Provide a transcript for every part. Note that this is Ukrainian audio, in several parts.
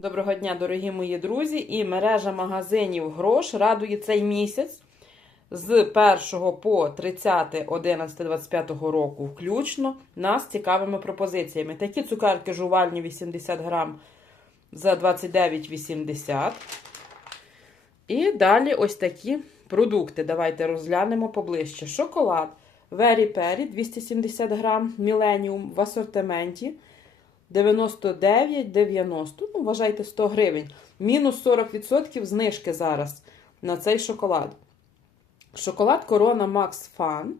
Доброго дня, дорогі мої друзі! І мережа магазинів Грош радує цей місяць з 1 по 30 11-25 року включно нас цікавими пропозиціями. Такі цукерки жувальні 80 грам за 29,80. І далі ось такі продукти. Давайте розглянемо поближче. Шоколад Very Perry 270 грам, Millennium в асортименті. 99,90. Ну, вважайте 100 гривень. Мінус 40% знижки зараз на цей шоколад. Шоколад Corona Max Fun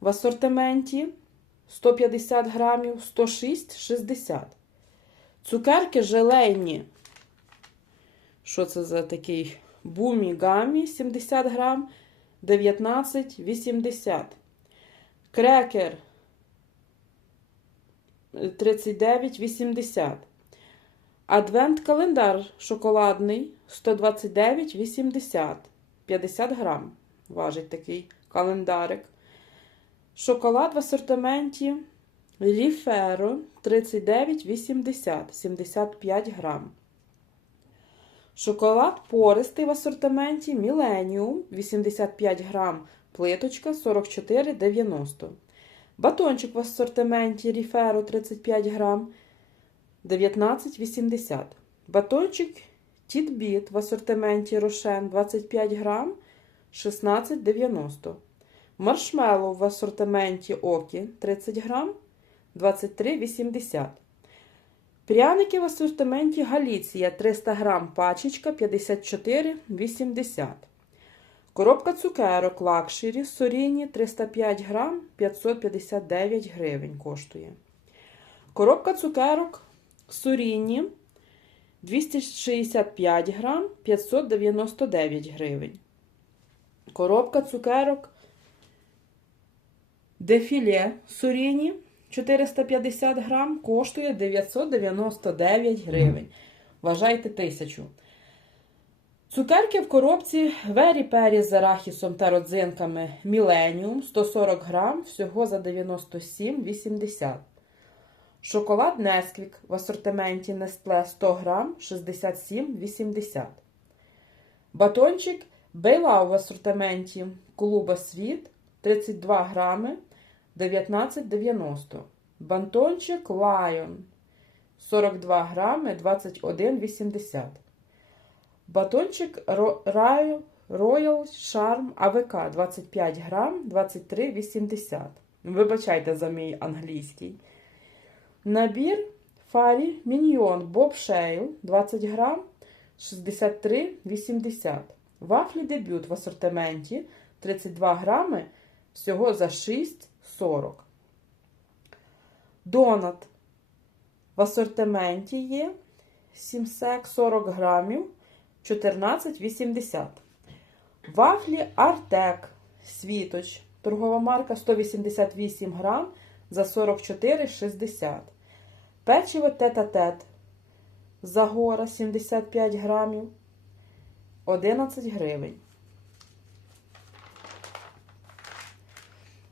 в асортименті 150 грамів 106,60. Цукерки желейні. Що це за такий бумі гамі 70 грам 19,80. Крекер 39,80. Адвент-календар шоколадний 129,80. 50 грам. Важить такий календарик. Шоколад в асортименті Ріферо 39,80. 75 грам. Шоколад пористий в асортименті Міленіум 85 грам. Плиточка 44,90. Батончик в асортименті Ріферо 35 грам 19,80. Батончик Тітбіт в асортименті Рошен 25 грам 16,90. Маршмеллоу в асортименті Окі 30 грам 23,80. Пряники в асортименті Галіція 300 грам пачечка 54,80. Коробка цукерок лакшері Соріні 305 грам 559 гривень коштує. Коробка цукерок Соріні 265 грам 599 гривень. Коробка цукерок Дефіле Соріні 450 грам коштує 999 гривень. Вважайте тисячу. Цукерки в коробці Very Perry з арахісом та родзинками Millennium 140 грам, всього за 97,80. Шоколад Несквік в асортименті Nestle 100 грам 67,80. Батончик Бейла в асортименті Клуба Світ 32 грами 19,90. Бантончик Lion 42 грами 21,80. Батончик Royal Charm АВК 25 грам 23,80. Вибачайте за мій англійський. Набір Фарі Міньйон Боб Шейл 20 грам 63,80. Вафлі дебют в асортименті 32 грами всього за 6,40. Донат в асортименті є 700 40 грамів 14,80. Вафлі Артек Світоч. Торгова марка 188 грам за 44,60. Печиво тет-а-тет Загора 75 грамів 11 гривень.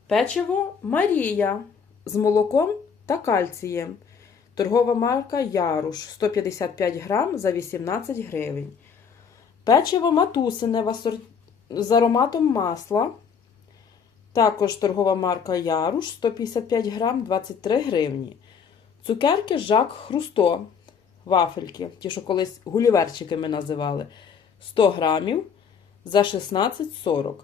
Печиво Марія з молоком та кальцієм. Торгова марка Яруш 155 грам за 18 гривень. Печиво матусине в з ароматом масла. Також торгова марка Яруш 155 грам 23 гривні. Цукерки Жак Хрусто. Вафельки, ті, що колись гуліверчики ми називали. 100 грамів за 16,40.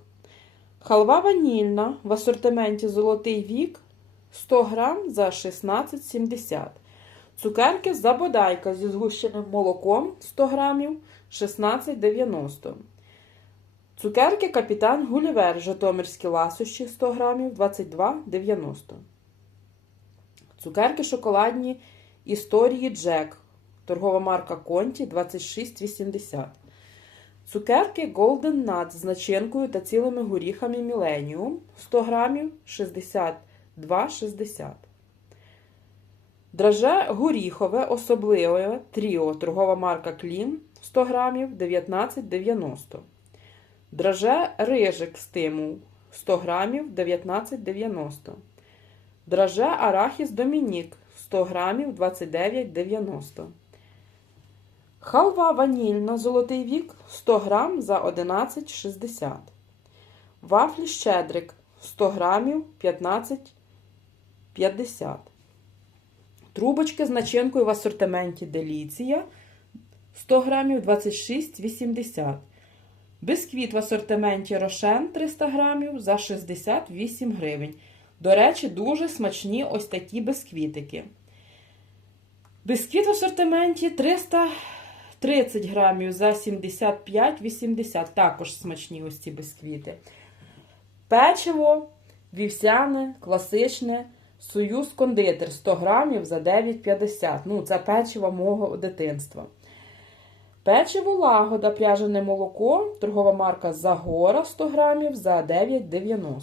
Халва ванільна в асортименті Золотий вік 100 грам за 16,70. Цукерки Забодайка зі згущеним молоком 100 грамів 16,90. Цукерки Капітан Гулівер Житомирські ласощі 100 грамів 22,90. Цукерки шоколадні Історії Джек. Торгова марка Конті 26,80. Цукерки Golden Nut з начинкою та цілими горіхами Millennium 100 грамів 62,60. Драже горіхове особливе тріо. Торгова марка Клім 100 грамів 19,90. Драже рижик стимул 100 грамів 19,90. Драже арахіс Домінік 100 грамів 29,90. Халва ванільна золотий вік 100 грам за 11,60. Вафлі щедрик 100 грамів 15,50. Трубочки з начинкою в асортименті Деліція 100 грамів 26,80. Бисквіт в асортименті Рошен 300 грамів за 68 гривень. До речі, дуже смачні ось такі бисквітики. Бисквіт в асортименті 330 грамів за 75,80. Також смачні ось ці бисквіти. Печиво вівсяне, класичне, союз кондитер 100 грамів за 9,50. Ну, це печиво мого дитинства. Печиво лагода, пряжене молоко, торгова марка Загора 100 грамів за 9,90.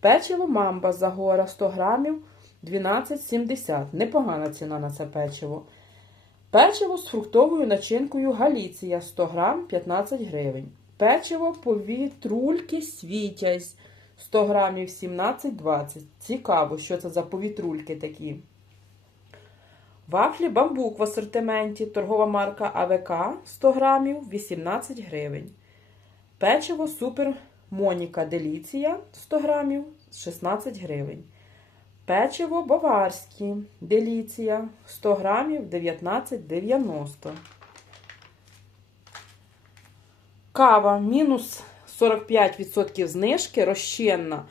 Печиво мамба Загора 100 грамів 12,70. Непогана ціна на це печиво. Печиво з фруктовою начинкою Галіція 100 грам 15 гривень. Печиво повітрульки світязь 100 грамів 17,20. Цікаво, що це за повітрульки такі. Вафлі бамбук в асортименті, торгова марка АВК 100 грамів 18 гривень. Печиво Супер Моніка Деліція 100 грамів 16 гривень. Печиво Баварські Деліція 100 грамів 19,90. Кава мінус 45% знижки розчинна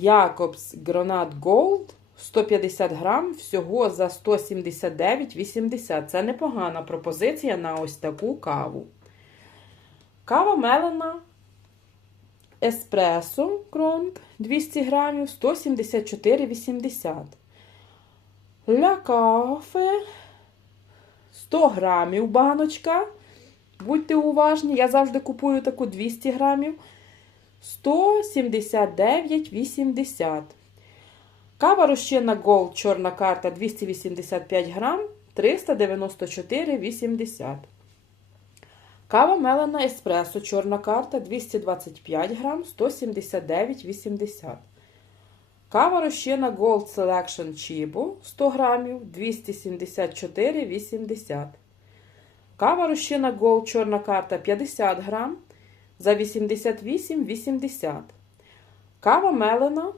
Якобс Гранат Голд 150 грам всього за 179,80. Це непогана пропозиція на ось таку каву. Кава мелена Еспресо Кронг 200 грамів 174,80. Ля кафе 100 грамів баночка. Будьте уважні, я завжди купую таку 200 грамів. 179,80. Кава розчинна Gold чорна карта 285 грам 394,80. Кава мелена еспресо чорна карта 225 грам 179,80. Кава розчинна Gold Selection Chibo 100 грамів 274,80. Кава розчинна Gold чорна карта 50 грам за 88,80. Кава мелена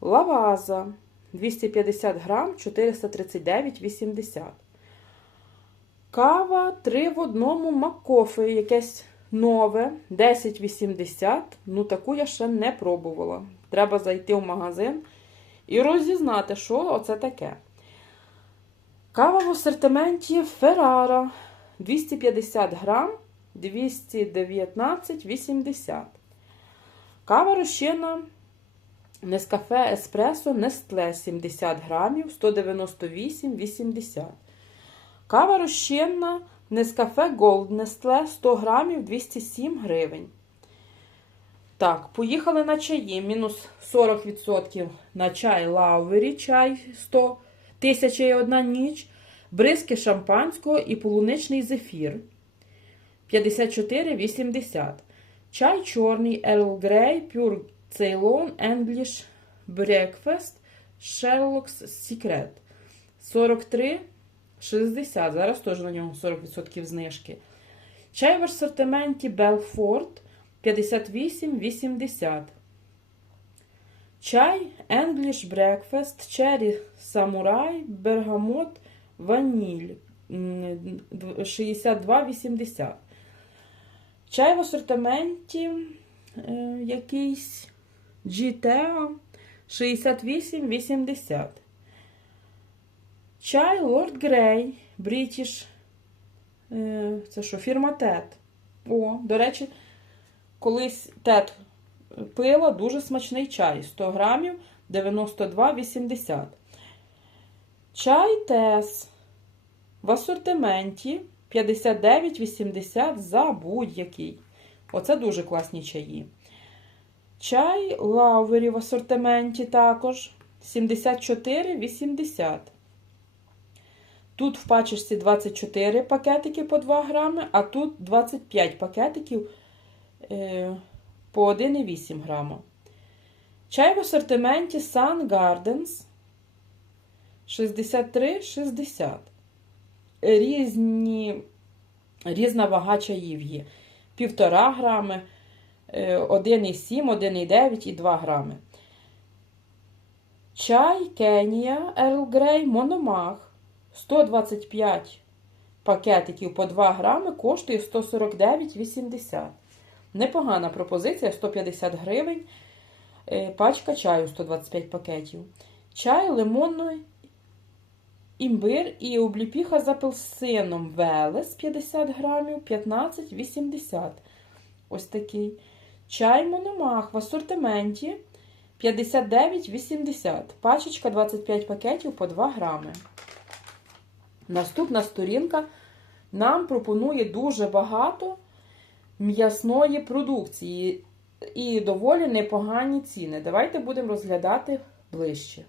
Лаваза 250 грам 439,80. Кава 3 в одному Маккофе, якесь нове 10,80. Ну, таку я ще не пробувала. Треба зайти в магазин і розізнати, що оце таке. Кава в асортименті Ferrara 250 грам 219,80. Кава розчинна Нескафе Еспресо Нестле 70 грамів 198,80. Кава розчинна Нескафе Голд Нестле 100 грамів 207 гривень. Так, поїхали на чаї. Мінус 40% на чай Лаувері, чай 100 1000 і одна ніч. Бризки шампанського і полуничний зефір 54,80. Чай чорний Earl Grey Pure Ceylon English Breakfast Sherlock's Secret 43,60. Зараз теж на нього 40% знижки. Чай в асортименті Belfort 58,80. Чай English Breakfast Cherry Samurai Бергамот Ваніль 62,80. Чай в асортименті е, якийсь GTA 68,80. Чай Lord Grey British. Це що, фірма Тет. О, до речі, колись Тет пила дуже смачний чай. 100 грамів 92,80. Чай Тес в асортименті 59,80 за будь-який. Оце дуже класні чаї. Чай лавері в асортименті також 74,80. Тут в пачечці 24 пакетики по 2 грами, а тут 25 пакетиків е, по 1,8 грама. Чай в асортименті Sun Gardens 63,60. Різні, різна вага чаїв є. 1,5 грами, е, 1,7, 1,9 і 2 грами. Чай Кенія Ерл Грей Мономах 125 пакетиків по 2 грами коштує 149,80. Непогана пропозиція 150 гривень. Е, Пачка чаю 125 пакетів. Чай лимонний імбир і обліпіха з апельсином Велес 50 грамів 15,80. Ось такий. Чай Мономах в асортименті 59,80. Пачечка 25 пакетів по 2 грами. Наступна сторінка нам пропонує дуже багато м'ясної продукції і доволі непогані ціни. Давайте будемо розглядати ближче.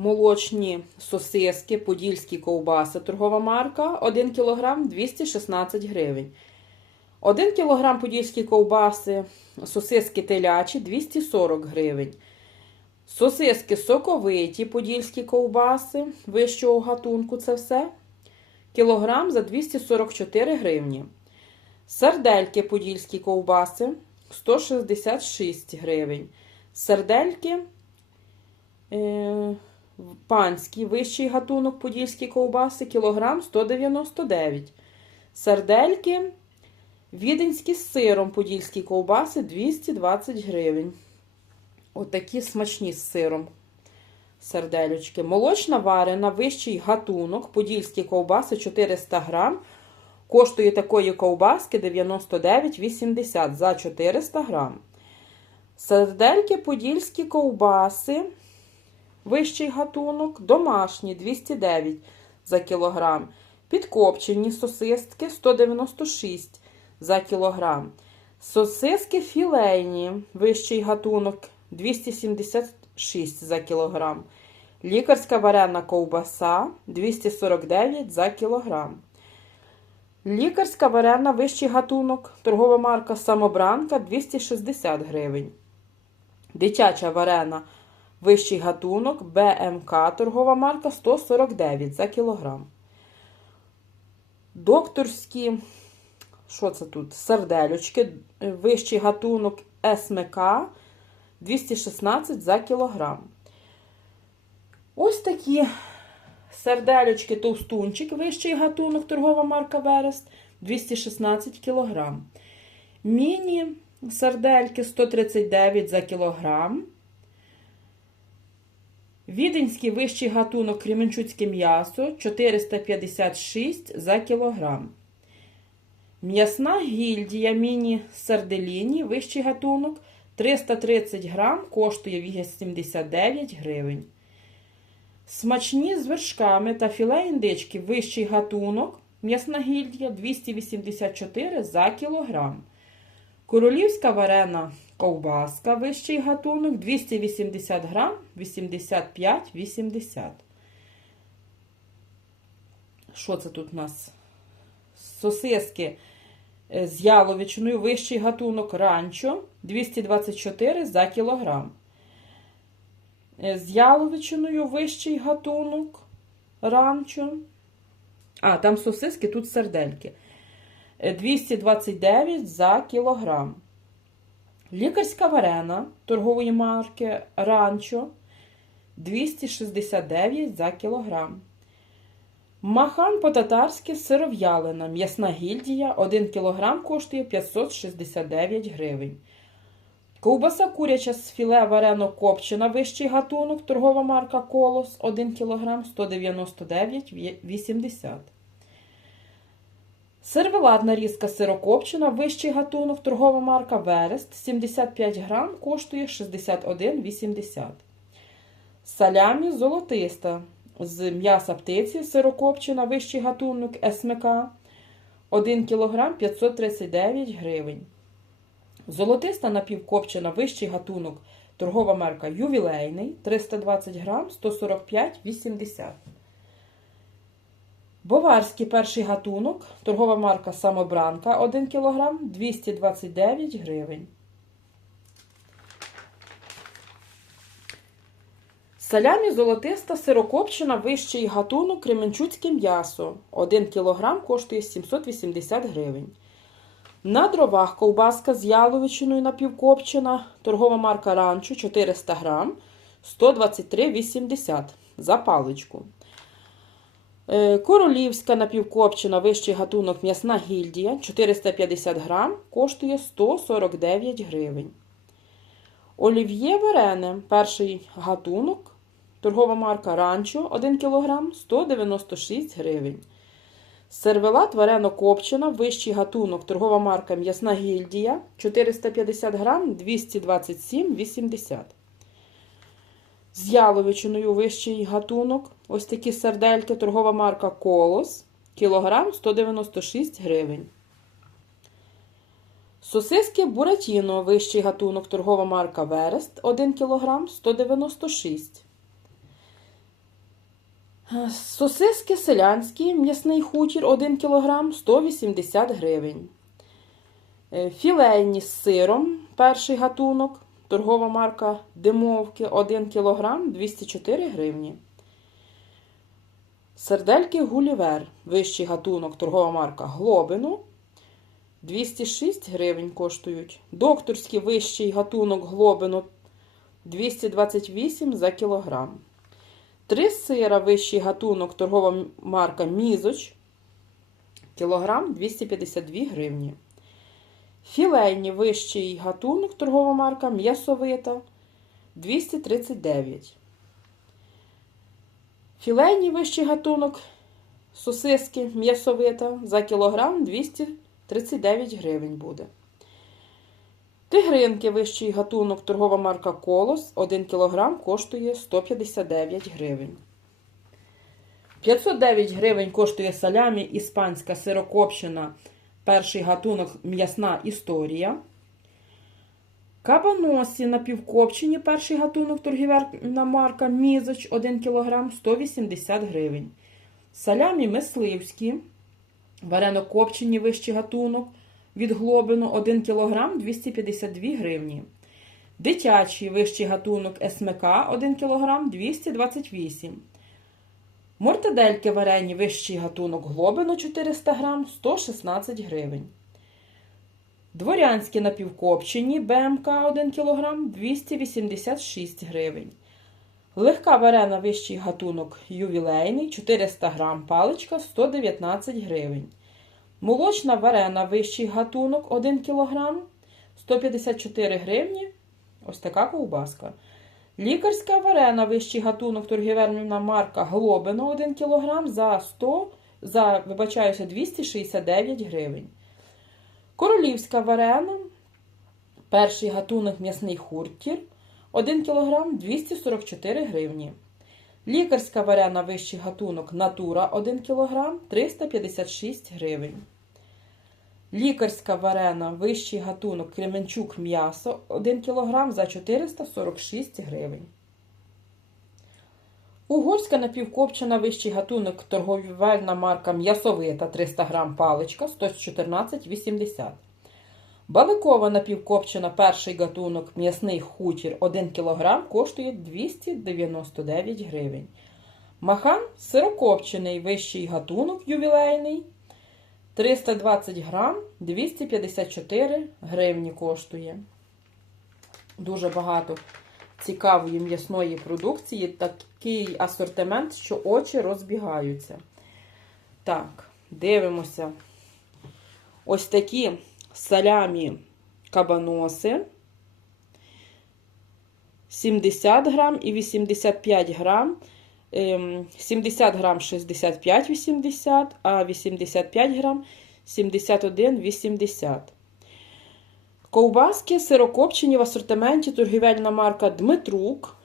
Молочні сосиски, подільські ковбаси, торгова марка 1 кг 216 гривень. 1 кг подільські ковбаси, сосиски телячі 240 гривень. Сосиски соковиті, подільські ковбаси вищого гатунку це все. Кілограм за 244 гривні. Сардельки подільські ковбаси 166 гривень. Сардельки е, панські вищий гатунок подільські ковбаси кілограм 199. Сардельки віденські з сиром подільські ковбаси 220 гривень. Отакі смачні з сиром. Сарделючки. Молочна варена, вищий гатунок, подільські ковбаси 400 грам. Коштує такої ковбаски 99,80 за 400 грам. Сардельки подільські ковбаси, вищий гатунок, домашні 209 за кілограм. Підкопчені сосиски 196 за кілограм. Сосиски філейні, вищий гатунок 276 за кілограм. Лікарська варена ковбаса 249 за кілограм. Лікарська варена вищий гатунок, торгова марка Самобранка 260 гривень. Дитяча варена вищий гатунок БМК торгова марка 149 за кілограм. Докторські, що це тут? Сарделючки, вищий гатунок СМК 216 за кілограм. Ось такі серделючки товстунчик, вищий гатунок, торгова марка Верест 216 кілограм. Міні сардельки 139 за кілограм. Віденський вищий гатунок кременчуцьке м'ясо 456 за кілограм. М'ясна гільдія міні сарделіні, вищий гатунок 330 грам коштує 89 гривень. Смачні з вершками та філе індички вищий гатунок, м'ясна гільдія 284 за кілограм. Королівська варена ковбаска вищий гатунок 280 грам 85,80. Що це тут у нас? Сосиски з яловичиною вищий гатунок ранчо 224 за кілограм. З яловичиною вищий гатунок ранчо. А, там сосиски, тут сердельки. 229 за кілограм. Лікарська варена торгової марки ранчо 269 за кілограм. Махан по-татарськи сиров'ялина. М'ясна гільдія 1 кг коштує 569 гривень. Ковбаса куряча з філе варено копчена вищий гатунок, торгова марка Колос 1 кг 199,80. Сервелат нарізка сирокопчена вищий гатунок, торгова марка Верест 75 грам коштує 61,80. Салямі золотиста з м'яса птиці сирокопчена вищий гатунок СМК 1 кг 539 гривень. Золотиста напівкопчена вищий гатунок торгова марка Ювілейний 320 грам 145,80. Боварський перший гатунок торгова марка Самобранка 1 кг 229 гривень. Салямі золотиста сирокопчена вищий гатунок кременчуцьке м'ясо. 1 кг коштує 780 гривень. На дровах ковбаска з яловичиною напівкопчена, торгова марка Ранчо 400 грам, 123,80 за паличку. Е, Королівська напівкопчена вищий гатунок м'ясна гільдія 450 грам, коштує 149 гривень. Олів'є варене, перший гатунок, торгова марка Ранчо 1 кг 196 гривень. Сервелат варено копчена, вищий гатунок, торгова марка М'ясна гільдія 450 грам 227,80. З яловичиною вищий гатунок. Ось такі сардельки, торгова марка Колос, кілограм 196 гривень. Сосиски Буратіно, вищий гатунок, торгова марка Верест 1 кг 196. Сосиски селянські, м'ясний хутір 1 кг 180 гривень. Е, Філейні з сиром, перший гатунок, торгова марка Димовки 1 кг 204 гривні. Сердельки Гулівер, вищий гатунок, торгова марка Глобину 206 гривень коштують. Докторський вищий гатунок глобину 228 за кілограм. Три сира вищий гатунок торгова марка Мізоч. Кілограм 252 гривні. Філейні вищий гатунок торгова марка М'ясовита 239. Філейні вищий гатунок сосиски м'ясовита за кілограм 200 39 гривень буде. Тигринки вищий гатунок, торгова марка Колос 1 кг коштує 159 гривень. 509 гривень коштує салямі іспанська сирокопчена, перший гатунок м'ясна історія. Кабаносі напівкопчені, перший гатунок торгівельна марка Мізоч 1 кг 180 гривень. Салямі мисливські. Варено-копчені вищий гатунок від глобину 1 кг 252 гривні. Дитячий вищий гатунок СМК 1 кг 228 Мортадельки варені вищий гатунок глобину 400 г 116 гривень. Дворянські напівкопчені БМК 1 кг 286 гривень. Легка варена вищий гатунок ювілейний 400 грам паличка 119 гривень. Молочна варена вищий гатунок 1 кг 154 гривні. Ось така ковбаска. Лікарська варена вищий гатунок торгівельна марка Глобино 1 кг за 100 за, вибачаюся, 269 гривень. Королівська варена. Перший гатунок м'ясний хуртір 1 кг 244 гривні. Лікарська варена вищий гатунок Натура 1 кг 356 гривень. Лікарська варена вищий гатунок Кременчук м'ясо 1 кг за 446 гривень. Угорська напівкопчена вищий гатунок торговельна марка М'ясовита 300 г паличка 114,80 Баликова напівкопчена перший гатунок м'ясний хутір 1 кг коштує 299 гривень. Махан сирокопчений вищий гатунок ювілейний 320 грам 254 гривні коштує. Дуже багато цікавої м'ясної продукції. Такий асортимент, що очі розбігаються. Так, дивимося. Ось такі салямі кабаноси 70 грам і 85 грам. 70 ем, грам 65,80, а 85 грам 71,80. Ковбаски сирокопчені в асортименті торгівельна марка Дмитрук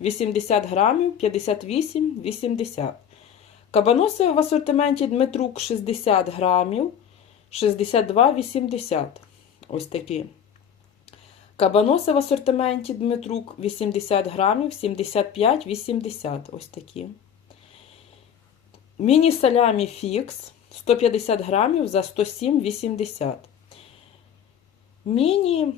80 грамів 58,80. Кабаноси в асортименті Дмитрук 60 грамів 62,80. Ось такі. Кабаноси в асортименті Дмитрук 80 грамів, 75,80. Ось такі. Міні-салямі фікс 150 грамів за 107,80. Міні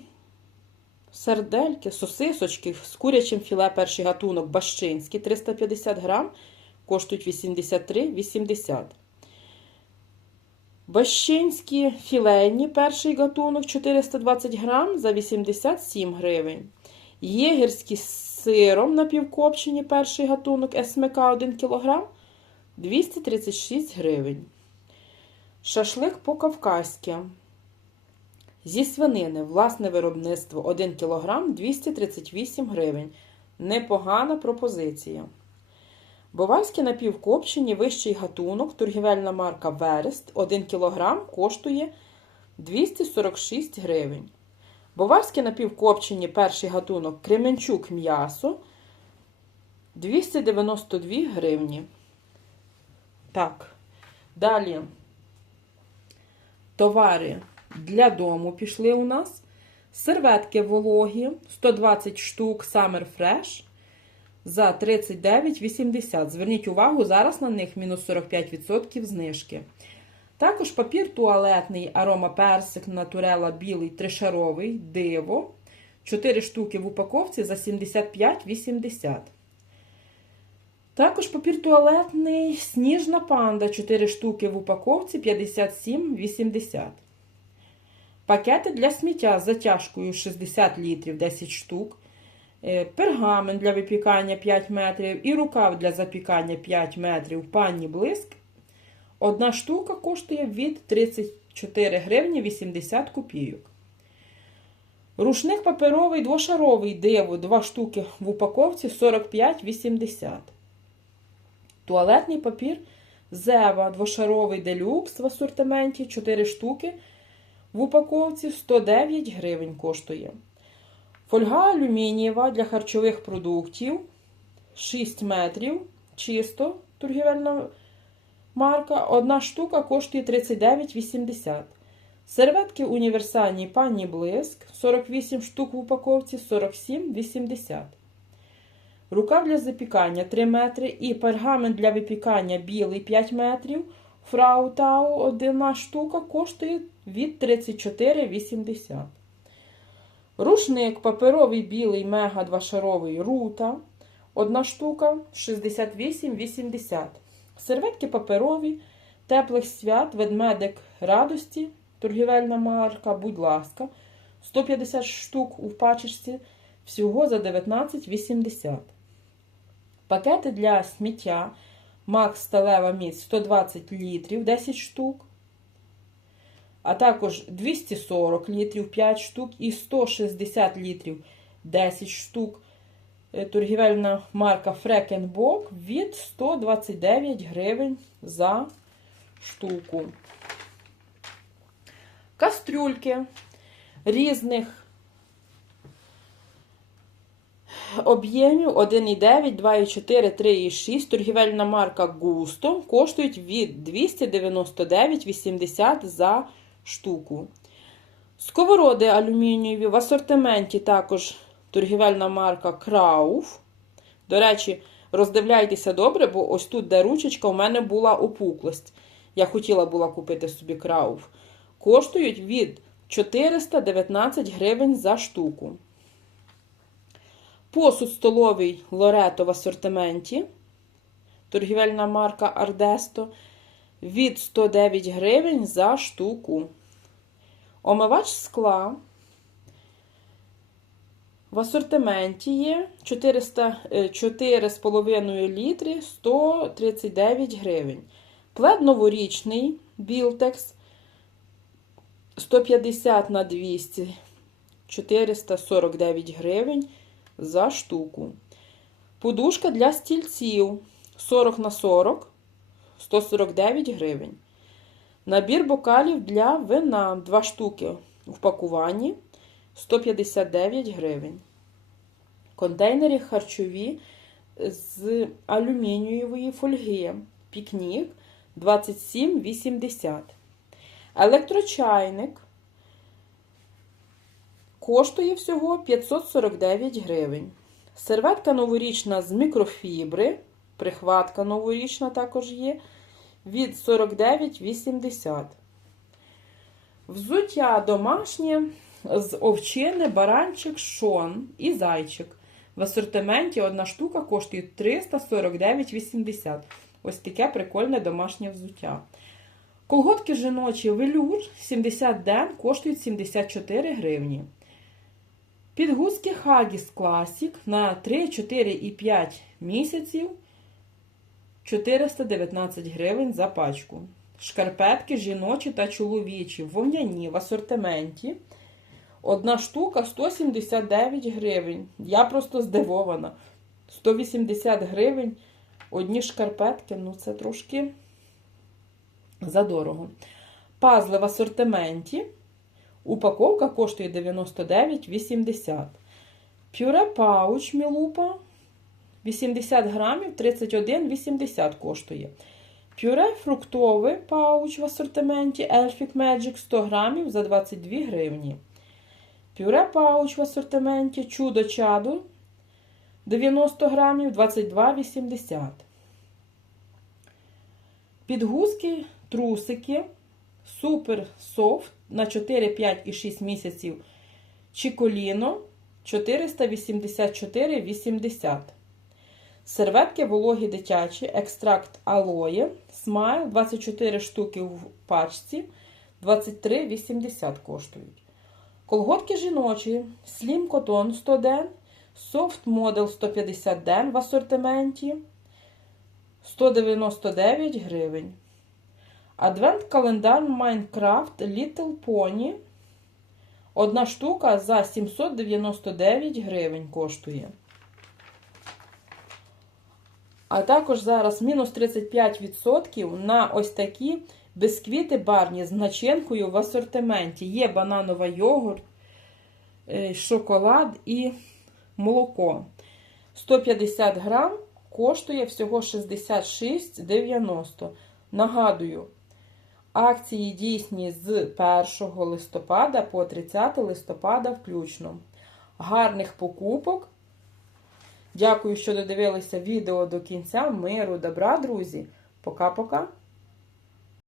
сардельки, сосисочки з курячим філе перший гатунок бащинський 350 грам, коштують 83,80. Бащинські філейні перший гатунок 420 грам за 87 гривень. Єгерські з сиром напівкопчені перший гатунок СМК 1 кг 236 гривень. Шашлик по-кавказьки. Зі свинини власне виробництво 1 кг 238 гривень. Непогана пропозиція. Баварські напівкопчені вищий гатунок, торгівельна марка Верест 1 кг коштує 246 гривень. Баварські напівкопчені перший гатунок Кременчук м'ясо 292 гривні. Так, далі товари для дому пішли у нас. Серветки вологі 120 штук Summer Fresh за 39,80. Зверніть увагу, зараз на них мінус 45% знижки. Також папір туалетний арома персик натурела білий тришаровий диво. 4 штуки в упаковці за 75,80. Також папір туалетний сніжна панда 4 штуки в упаковці 57,80. Пакети для сміття з затяжкою 60 літрів 10 штук. Е, Пергамент для випікання 5 метрів і рукав для запікання 5 метрів панні блиск. Одна штука коштує від 34 гривні 80 копійок. Рушник паперовий двошаровий диво 2 штуки в упаковці 45,80. Туалетний папір Зева двошаровий делюкс в асортименті 4 штуки в упаковці 109 гривень коштує. Фольга алюмінієва для харчових продуктів 6 метрів. Чисто торгівельна марка. Одна штука коштує 39,80. Серветки універсальні пані блиск 48 штук в упаковці 47,80. Рукав для запікання 3 метри і пергамент для випікання білий 5 метрів. Фрау Тау одна штука коштує від 34,80. Рушник паперовий білий мега двошаровий рута. Одна штука 68,80. Серветки паперові, теплих свят, ведмедик радості, торгівельна марка, будь ласка, 150 штук у пачечці, всього за 19,80. Пакети для сміття Макс сталева міць 120 літрів 10 штук. А також 240 літрів 5 штук і 160 літрів 10 штук. Е, Торгівельна марка Фрекенбок від 129 гривень за штуку. Кастрюльки різних об'ємів 1,9, 2,4, 3,6. Торгівельна марка Густо коштують від 299,80 за штуку. Сковороди алюмінієві в асортименті також торгівельна марка Крауф. До речі, роздивляйтеся добре, бо ось тут, де ручечка, у мене була опуклость. Я хотіла була купити собі Крауф. Коштують від 419 гривень за штуку. Посуд столовий Лорето в асортименті. Торгівельна марка Ардесто від 109 гривень за штуку. Омивач скла. В асортименті є 400, е, 4,5 літри 139 гривень. Плед новорічний Білтекс 150 на 200 449 гривень за штуку. Подушка для стільців 40 на 40 149 гривень. Набір бокалів для вина 2 штуки в пакуванні 159 гривень. Контейнери харчові з алюмінієвої фольги. Пікнік 27,80. Електрочайник коштує всього 549 гривень. Серветка новорічна з мікрофібри. Прихватка новорічна також є. Від 49,80. Взуття домашнє з овчини, баранчик, шон і зайчик. В асортименті одна штука коштує 349,80. Ось таке прикольне домашнє взуття. Колготки жіночі велюр 70 ден коштують 74 гривні. Підгузки Hagis Classic на 3, 4 і 5 місяців 419 гривень за пачку. Шкарпетки жіночі та чоловічі, вовняні в асортименті. Одна штука 179 гривень. Я просто здивована. 180 гривень. Одні шкарпетки, ну це трошки задорого. Пазли в асортименті. Упаковка коштує 99,80. Пюре пауч Мілупа 80 грамів 31,80 коштує. Пюре фруктове пауч в асортименті Elfic Magic 100 грамів за 22 гривні. Пюре пауч в асортименті Чудо чаду 90 грамів 22,80. Підгузки, трусики, супер софт на 4, 5 і 6 місяців Чіколіно 484,80. Серветки вологі дитячі, екстракт алоє, смайл 24 штуки в пачці 23,80 коштують. Колготки жіночі, Slim Cotton 100 ден, Soft Model 150 ден в асортименті 199 гривень. Адвент календар Minecraft Little Pony. Одна штука за 799 гривень коштує. А також зараз мінус 35% на ось такі бисквіти барні з начинкою в асортименті. Є банановий йогурт, е, шоколад і молоко. 150 грам коштує всього 66,90. Нагадую, акції дійсні з 1 листопада по 30 листопада включно. Гарних покупок! Дякую, що додивилися відео до кінця. Миру, добра, друзі. Пока-пока.